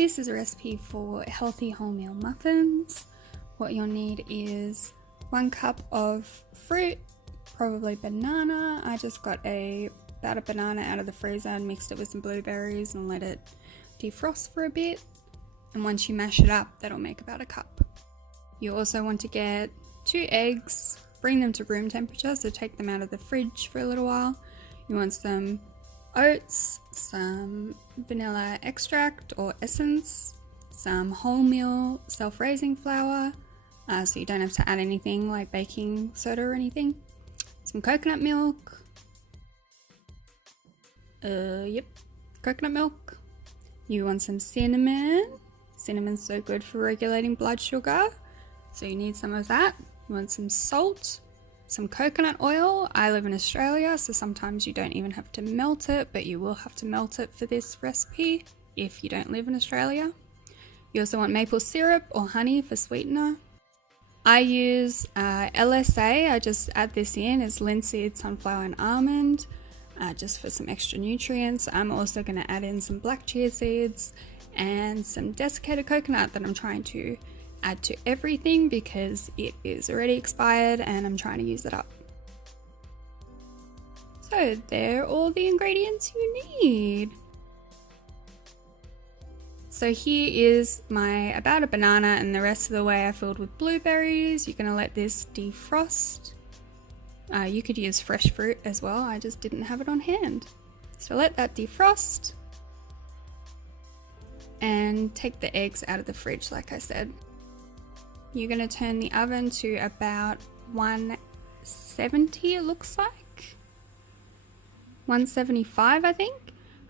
this is a recipe for healthy wholemeal muffins. What you'll need is 1 cup of fruit, probably banana. I just got about a banana out of the freezer and mixed it with some blueberries and let it defrost for a bit. And once you mash it up, that'll make about a cup. You also want to get 2 eggs, bring them to room temperature, so take them out of the fridge for a little while. You want some oats, some vanilla extract or essence, some wholemeal self-raising flour, so you don't have to add anything like baking soda or anything, some coconut milk, coconut milk. You want some cinnamon. Cinnamon's so good for regulating blood sugar, so you need some of that. You want some salt, some coconut oil. I live in Australia, so sometimes you don't even have to melt it, but you will have to melt it for this recipe if you don't live in Australia. You also want maple syrup or honey for sweetener. I use LSA. I just add this in as linseed, sunflower and almond, just for some extra nutrients. I'm also going to add in some black chia seeds and some desiccated coconut that I'm trying to add to everything because it is already expired and I'm trying to use it up. So they're all the ingredients you need. So here is about a banana, and the rest of the way I filled with blueberries. You're going to let this defrost. You could use fresh fruit as well, I just didn't have it on hand. So let that defrost and take the eggs out of the fridge like I said. You're going to turn the oven to about 170, it looks like. 175, I think.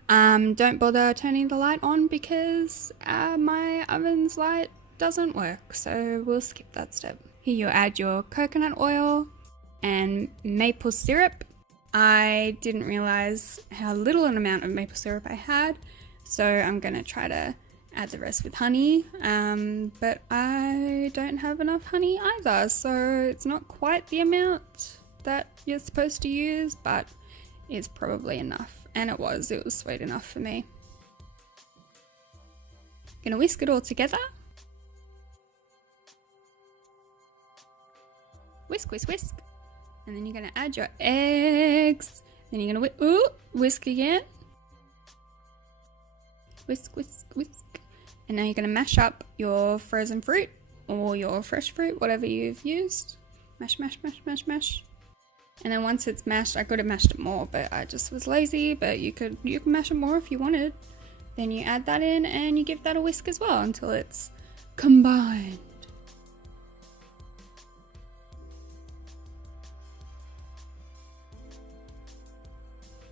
Don't bother turning the light on because my oven's light doesn't work, so we'll skip that step. Here you add your coconut oil and maple syrup. I didn't realize how little an amount of maple syrup I had, so I'm going to try to add the rest with honey, but I don't have enough honey either, so it's not quite the amount that you're supposed to use, but it's probably enough, and it was sweet enough for me. Gonna whisk it all together. Whisk, whisk, whisk. And then you're gonna add your eggs. Then you're gonna whisk again. Whisk, whisk, whisk. And now you're going to mash up your frozen fruit or your fresh fruit, whatever you've used. Mash, mash, mash, mash, mash. And then once it's mashed, I could have mashed it more, but I just was lazy, but you can mash it more if you wanted. Then you add that in and you give that a whisk as well until it's combined.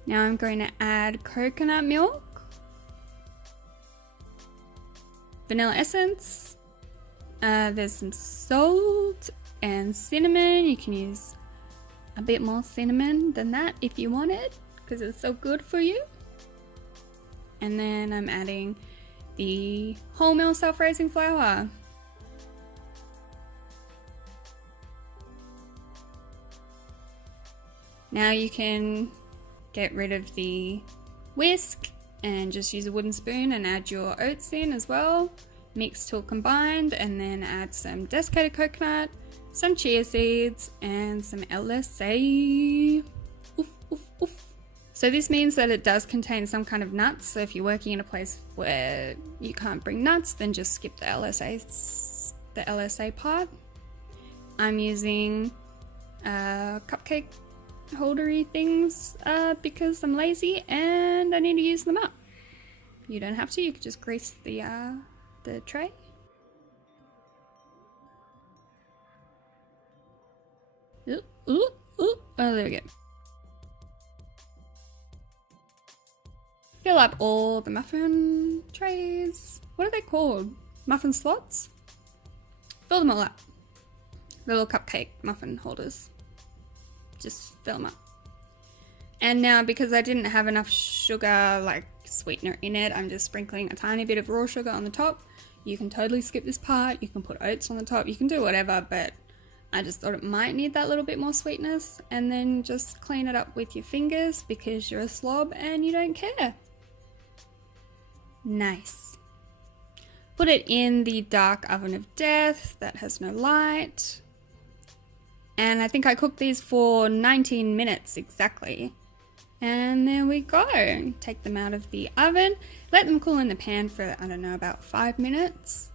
Now I'm going to add coconut milk, vanilla essence, there's some salt and cinnamon. You can use a bit more cinnamon than that if you wanted because it's so good for you. And then I'm adding the wholemeal self-raising flour. Now you can get rid of the whisk and just use a wooden spoon and add your oats in as well. Mix till combined and then add some desiccated coconut, some chia seeds and some LSA. Oof, oof, oof. So this means that it does contain some kind of nuts, so if you're working in a place where you can't bring nuts, then just skip the LSA part. I'm using cupcake holdery things because I'm lazy and I need to use them up. You don't have to, you could just grease the tray. Oh, there we go. Fill up all the muffin trays. What are they called? Muffin slots? Fill them all up. The little cupcake muffin holders. Just fill them up. And now because I didn't have enough sugar, like sweetener in it, I'm just sprinkling a tiny bit of raw sugar on the top. You can totally skip this part. You can put oats on the top. You can do whatever, but I just thought it might need that little bit more sweetness. And then just clean it up with your fingers because you're a slob and you don't care. Nice. Put it in the dark oven of death that has no light. And I think I cooked these for 19 minutes exactly. And there we go. Take them out of the oven. Let them cool in the pan for, I don't know, about 5 minutes.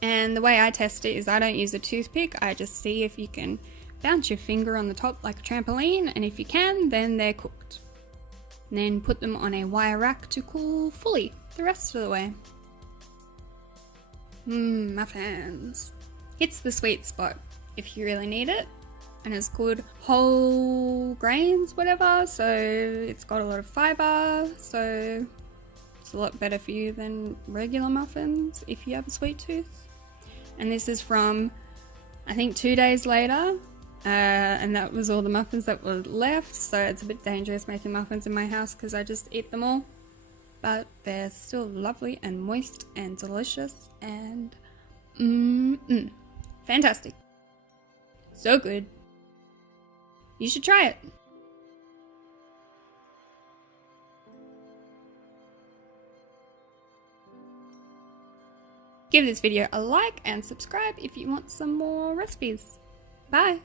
And the way I test it is I don't use a toothpick. I just see if you can bounce your finger on the top like a trampoline. And if you can, then they're cooked. And then put them on a wire rack to cool fully the rest of the way. Muffins. Hits the sweet spot if you really need it. And it's good whole grains, whatever, so it's got a lot of fiber, so it's a lot better for you than regular muffins if you have a sweet tooth. And this is from, I think, 2 days later, and that was all the muffins that were left, so it's a bit dangerous making muffins in my house because I just eat them all. But they're still lovely and moist and delicious and fantastic. So good. You should try it. Give this video a like and subscribe if you want some more recipes. Bye.